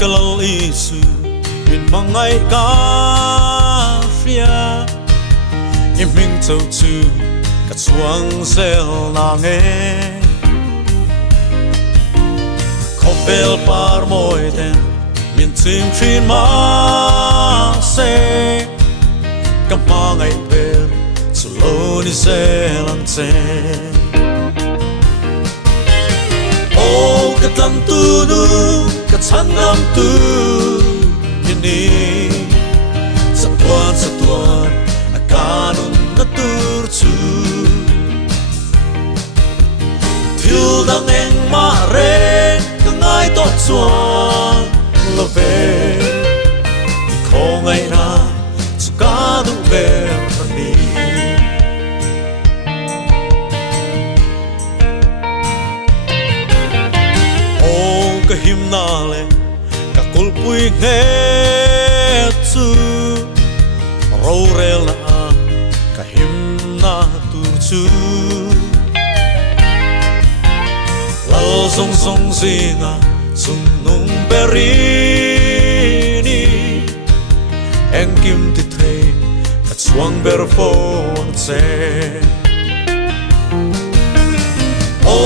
kalal isu min mangai ka ria iming tau tu ka chuang ZEL na nge Kopel par moi ten min tim trin ma se ka mangai BER suloni ZEL an te o ka tan tu nu ka chan nam tu ini satuan akanun na tur chu thil dang eng ma re ka ngai to chuan lo ve ko ngai na chu ka du BER ni o ka him na le ka kul pui nge chu ro rel na ka him na tur chu lal song song zinga sung nung berini eng kim ti thei ka chuang BER phone se o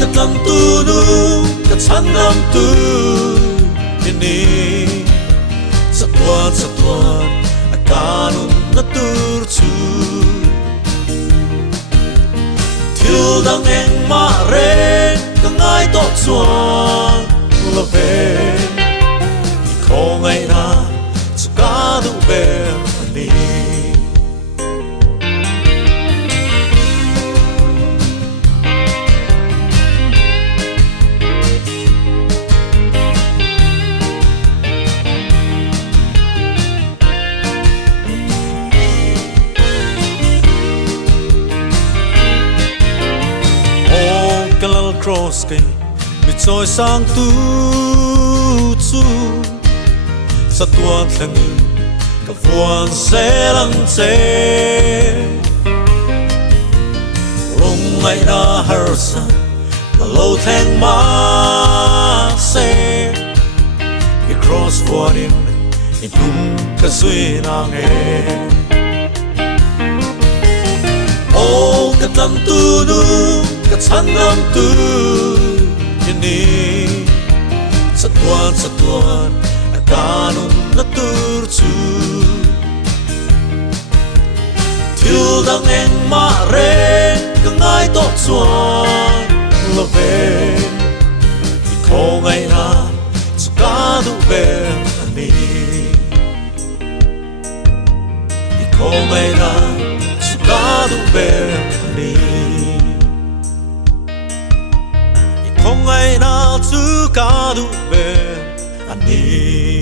ka tan tu nu ka chan nam tu ini satuan akanun na tur chu thil dang eng ma re ka ngai to chuan lo ve ko ngai na chu ka du BER ni kalal cross ke mi choi sang tu chu satuan thangin ka vuan ZEL an che rong ngai na har sa la lo thang ma se i cross vuanin i tum ka zui na nge o ka tan tu nu ka chan nam tu ini satuan akanun na tur chu thil dang eng ma re ka ngai to chuan lo ve i ko ngai na chu ka du BER ni i ko ngai na chu ka du BER ni không ai nào chú cả đủ BER anh đi